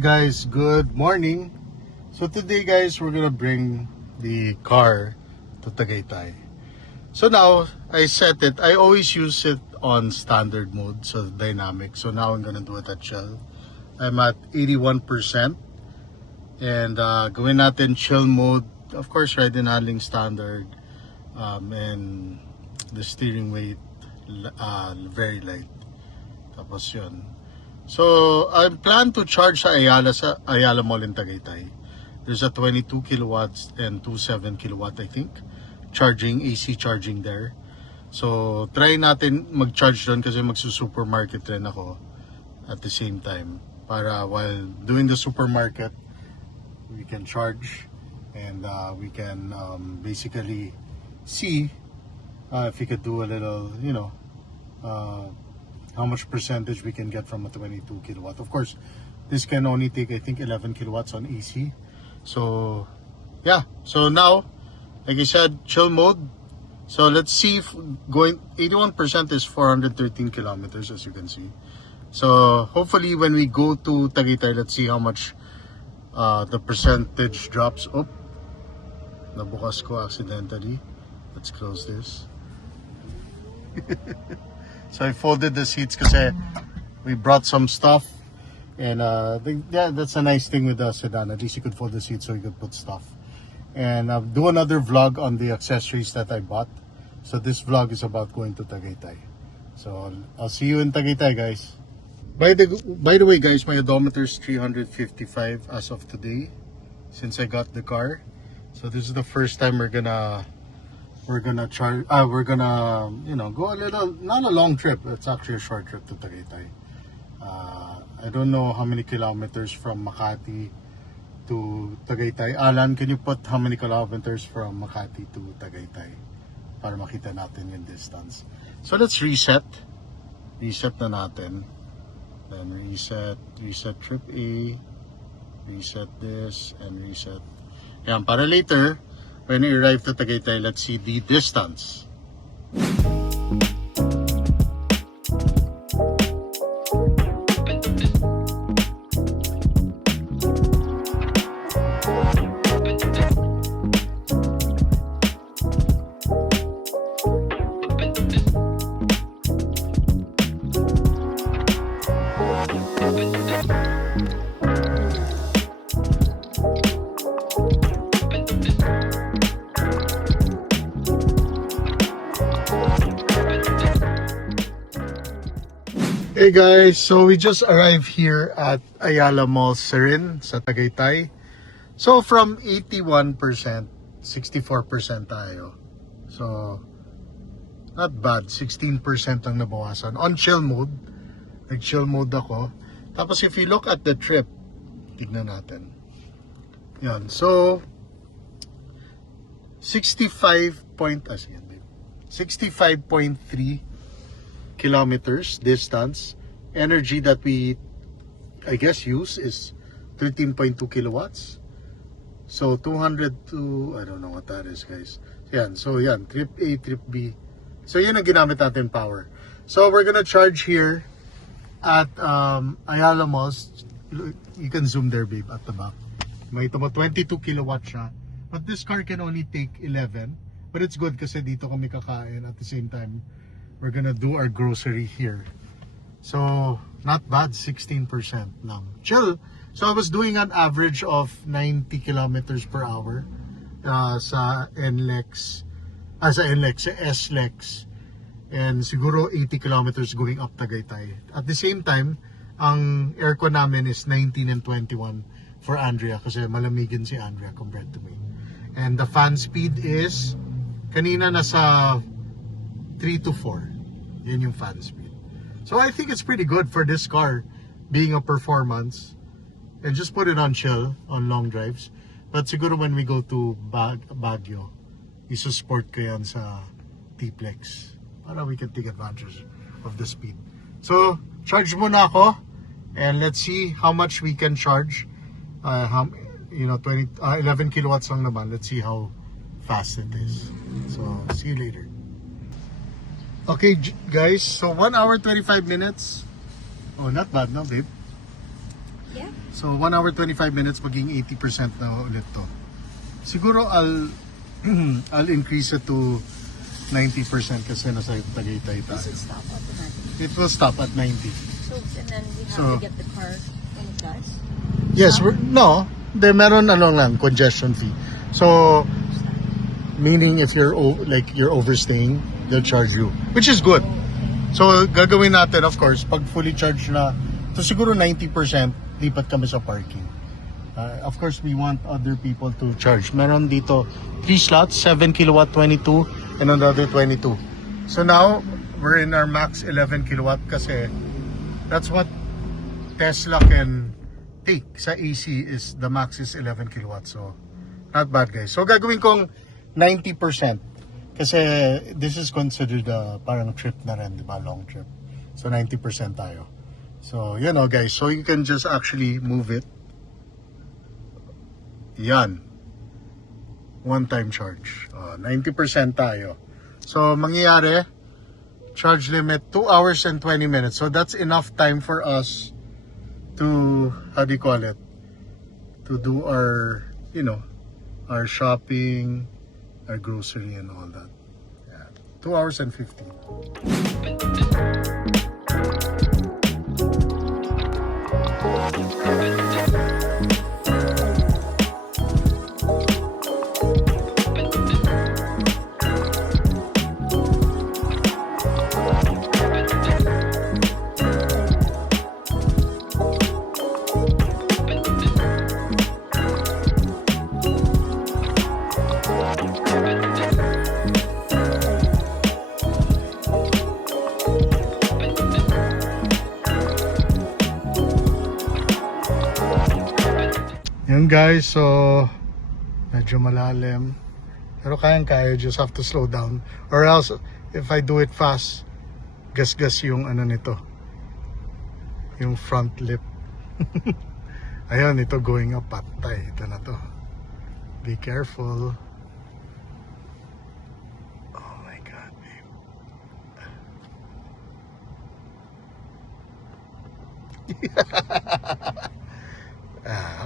guys, good morning. So today guys, we're gonna bring the car to Tagaytay. So now I set it, I always use it on standard mode, so dynamic. So now I'm gonna do it at chill. I'm at 81% and gawin natin chill mode. Of course, ride and handling standard, and the steering weight very light. Tapos yun. So, I plan to charge sa Ayala Mall in Tagaytay. There's a 22 kilowatts and 27 kilowatt, I think, charging, AC charging there. So, try natin mag-charge doon kasi magsusupermarket rin ako at the same time. Para while doing the supermarket, we can charge and we can basically see if we could do a little, how much percentage we can get from a 22 kilowatt. Of course, this can only take, I think, 11 kilowatts on AC. So, yeah. So now, like I said, chill mode. So let's see if going 81% is 413 kilometers, as you can see. So hopefully when we go to Tagaytay, let's see how much the percentage drops. Oh, nabukas ko accidentally. Let's close this. So I folded the seats because we brought some stuff, and yeah, that's a nice thing with the sedan. At least you could fold the seats so you could put stuff. And I'll do another vlog on the accessories that I bought. So this vlog is about going to Tagaytay. So I'll see you in Tagaytay, guys. By the way, guys, my odometer is 355 as of today, since I got the car. So this is the first time we're gonna charge. We're gonna go a little, not a long trip. It's actually a short trip to Tagaytay. I don't know how many kilometers from Makati to Tagaytay. Alan, can you put how many kilometers from Makati to Tagaytay para makita natin yung distance? So let's reset na natin. Then reset trip A, reset this, and reset. Yan, para later when we arrive to Tagaytay, let's see the distance. Hey guys, so we just arrived here at Ayala Mall Serin sa Tagaytay. So from 81%, 64% tayo. So not bad, 16% ang nabawasan. On chill mode, nag-chill mode ako. Tapos if you look at the trip, tignan natin. Yan, so 65.3 kilometers distance. Energy that we, I guess, use is 13.2 kilowatts. So 200 to, I don't know what that is, guys. So yan, trip A, trip B. So yun ang ginamit natin power. So we're gonna charge here at Ayala Malls. You can zoom there, babe, at the back. May 22 kilowatt siya. But this car can only take 11. But it's good kasi dito kami kakain at the same time we're gonna do our grocery here. So, not bad, 16% lang. Chill. So, I was doing an average of 90 kilometers per hour sa NLEX, sa SLEX. And siguro 80 kilometers going up Tagaytay. At the same time, ang aircon namin is 19 and 21 for Andrea kasi malamigin si Andrea compared to me. And the fan speed is, kanina nasa 3 to 4. Yun yung fan speed. So I think it's pretty good for this car being a performance. And just put it on chill on long drives. But siguro when we go to Baguio, isusport ko yan sa T-Plex para we can take advantage of the speed. So charge muna ako and let's see how much we can charge. 11 kilowatts lang naman. Let's see how fast it is. So see you later. Okay guys, so 1 hour 25 minutes. Oh, not bad, no babe? Yeah. So 1 hour 25 minutes maging 80% na ulit to. Siguro I'll increase it to 90% kasi nasa Tagaytay tayo. Does it stop automatically? It will stop at 90. So, and then we have So- to get the car when it does? Yes, meron lang congestion fee. So meaning if you're you're overstaying, they'll charge you, which is good. So gagawin natin, of course, pag fully charged na, so siguro 90% lipat kami sa parking. Of course, we want other people to charge. Meron dito 3 slots, 7 kilowatt 22 and another 22. So now we're in our max 11 kilowatt kasi that's what Tesla can take sa AC. Is the max is 11 kilowatt. So not bad, guys. So gagawin kong 90% kasi this is considered parang trip na rin, di ba? Long trip. So 90% tayo. So guys, so you can just actually move it. Yan. One time charge. 90% tayo. So mangyayari, charge limit 2 hours and 20 minutes. So that's enough time for us to, how do you call it? To do our, our shopping, our grocery and all that. Yeah. 2 hours and 15. Yan guys, so medyo malalim. Pero kayang-kaya, just have to slow down. Or else, if I do it fast, gas-gas yung nito. Yung front lip. Ayun, ito going up, patay. Ito na to. Be careful. Oh my God, babe.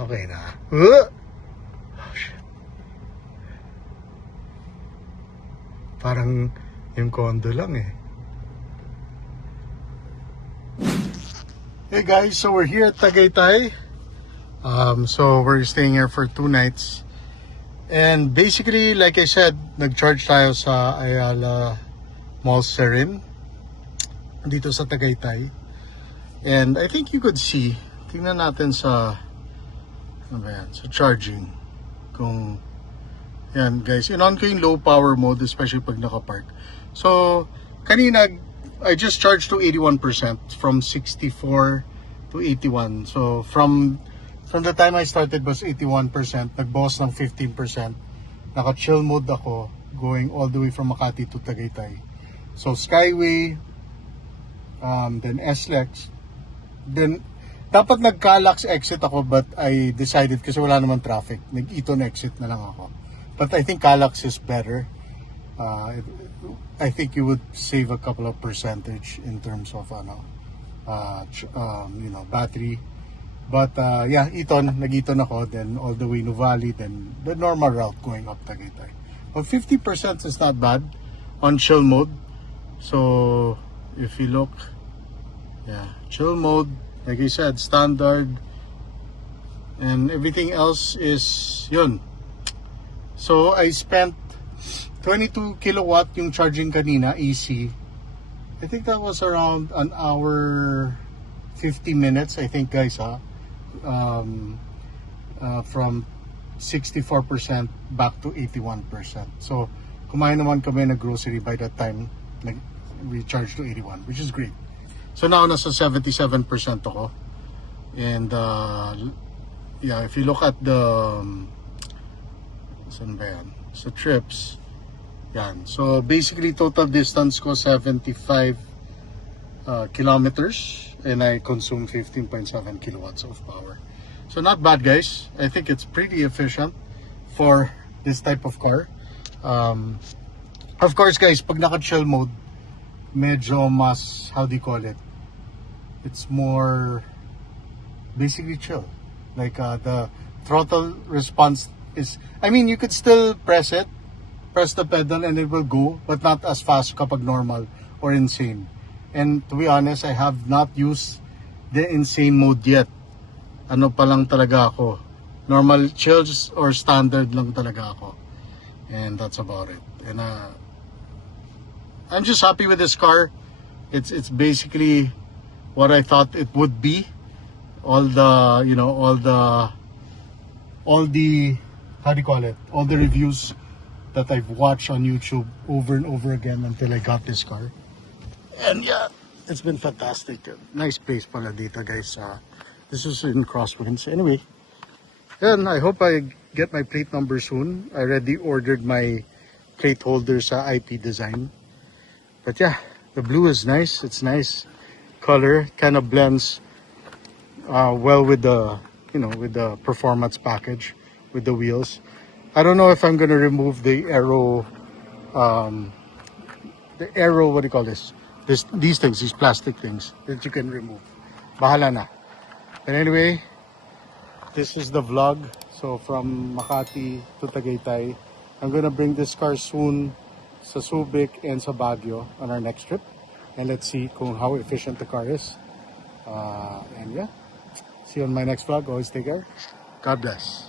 Okay na. Oh, shit. Parang yung condo lang eh. Hey guys, so we're here at Tagaytay. So we're staying here for 2 nights. And basically, like I said, nag-charge tayo sa Ayala Mall Serin dito sa Tagaytay. And I think you could see, tingnan natin sa sa charging. Kung yan guys, on ko yung low power mode, especially pag nakapark. So kanina I just charged to 81% from 64 to 81. So from the time I started was 81%, nagbawas ng 15%. Naka-chill mode ako going all the way from Makati to Tagaytay. So Skyway, then SLEX, then dapat nag-Calax exit ako, but I decided kasi wala naman traffic, nag-Eton exit na lang ako. But I think Calax is better. I think you would save a couple of percentage in terms of battery. But yeah, nag-Eton ako, then all the way Nuvali, then the normal route going up Tagaytay. But 50% is not bad on chill mode. So if you look, yeah, chill mode, like I said, standard, and everything else is yun. So I spent 22 kilowatt yung charging kanina, AC. I think that was around 1 hour 50 minutes, I think guys, from 64% back to 81%. So kumain naman kami na grocery by that time, we charged to 81, which is great. So now nasa 77% ako. And yeah, if you look at the saan ba yan? Sa trips, yan. So basically total distance ko 75 kilometers, and I consume 15.7 kilowatts of power. So not bad guys. I think it's pretty efficient for this type of car. Of course guys, pag naka-chill mode, medyo mas, how do you call it? It's more basically chill. Like the throttle response is, I mean, you could still press the pedal and it will go, but not as fast kapag normal or insane. And to be honest, I have not used the insane mode yet. Ano pa lang talaga ako. Normal chills or standard lang talaga ako. And that's about it. And I'm just happy with this car. It's basically what I thought it would be. All the, you know, all the how do you call it? All the reviews that I've watched on YouTube over and over again until I got this car. And yeah, it's been fantastic. Nice place pala dito, guys. This is in Crosswinds. Anyway, and I hope I get my plate number soon. I already ordered my plate holder sa IP Design. But yeah, the blue is nice. It's nice color. Kind of blends well with the, you know, with the performance package with the wheels. I don't know if I'm gonna remove the aero, what do you call this? These things, these plastic things that you can remove. Bahala na. But anyway, this is the vlog. So from Makati to Tagaytay, I'm gonna bring this car soon sa Subic and sa Baguio on our next trip. And let's see how efficient the car is. And yeah, see you on my next vlog. Always take care. God bless.